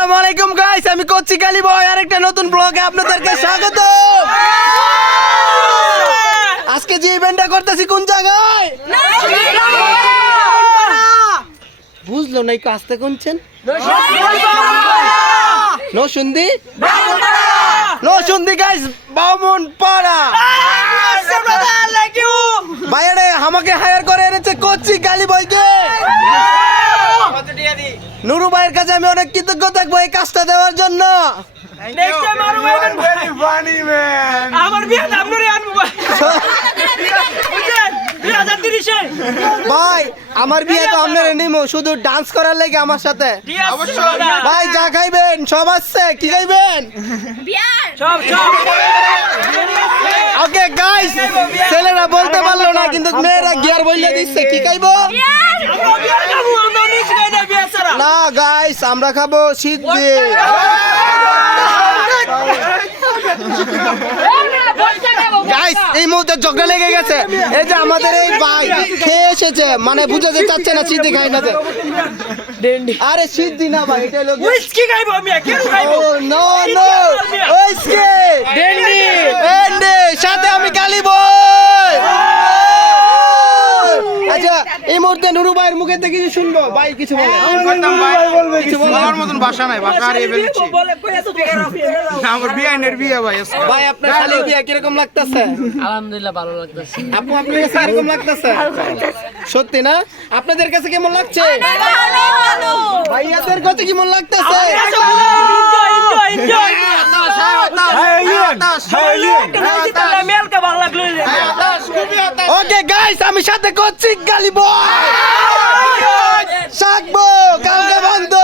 আসসালামু আলাইকুম গাইস, আমি কোচি কালী বয় আরেকটা নতুন ব্লগে আপনাদেরকে স্বাগত। আজকে যে ইভেন্টটা করতেছি কোন জায়গায় বুঝলো নাই, কাজতে কোনছেন নসুন্দি গাইস, বামুন পাড়া। ভাইয়ারে আমাকে হায়ার করে এনেছে কোচি কালী বয়কে। নুরু ভাইয়ের কাছে আমি অনেক কৃতজ্ঞ থাকবো এই কাজটা দেওয়ার জন্য। ভাই আমার বিয়ে তো আপনারা নিমো, শুধু ডান্স করার লাগে আমার সাথে। ভাই যা খাইবেন সব আসছে, কি খাইবেন? ওকে গাইস, ছেলেরা বলতে পারলো না কিন্তু মেয়েরা গিয়ার বইলে দিচ্ছে, কি খাইবো? না গাইস, আমরা খাবো সিদ্ধি। গাইস এই মুহূর্তে ঝগড়া লেগে গেছে। এই যে আমাদের এই ভাই খেয়ে এসেছে, মানে বুঝাতে চাচ্ছে না সিদ্ধি খাই না। আরে সিদ্ধি না ভাই, এটা হলো উইস্কি খাইবো আমি। কেন খাইবো? নো নো, উইস্কি ডেন্ডি ডেন্ডি সাথে আমি কালী বই। আচ্ছা এই মুহূর্তে নুরু ভাইয়ের মুখে থেকে কিছু শুনবো। ভাই কিছু বলে। আমার মতন ভাষা নাই, ভাষা হারিয়ে ফেলেছি। আমার বিয়ানের বিয়ে ভাই। ভাই আপনার শালীর বিয়ে কিরকম লাগতেছে? আলহামদুলিল্লাহ ভালো লাগতেছে। আপু আপনার কাছে কিরকম লাগতেছে? সত্যি না? আপনাদের কাছে কেমন লাগছে? ভাইয়াদের কাছে কেমন লাগতেছে? ওকে গাইস, আমি সাথে করছি কালী বয়। শাকবো কালকে বন্ধ।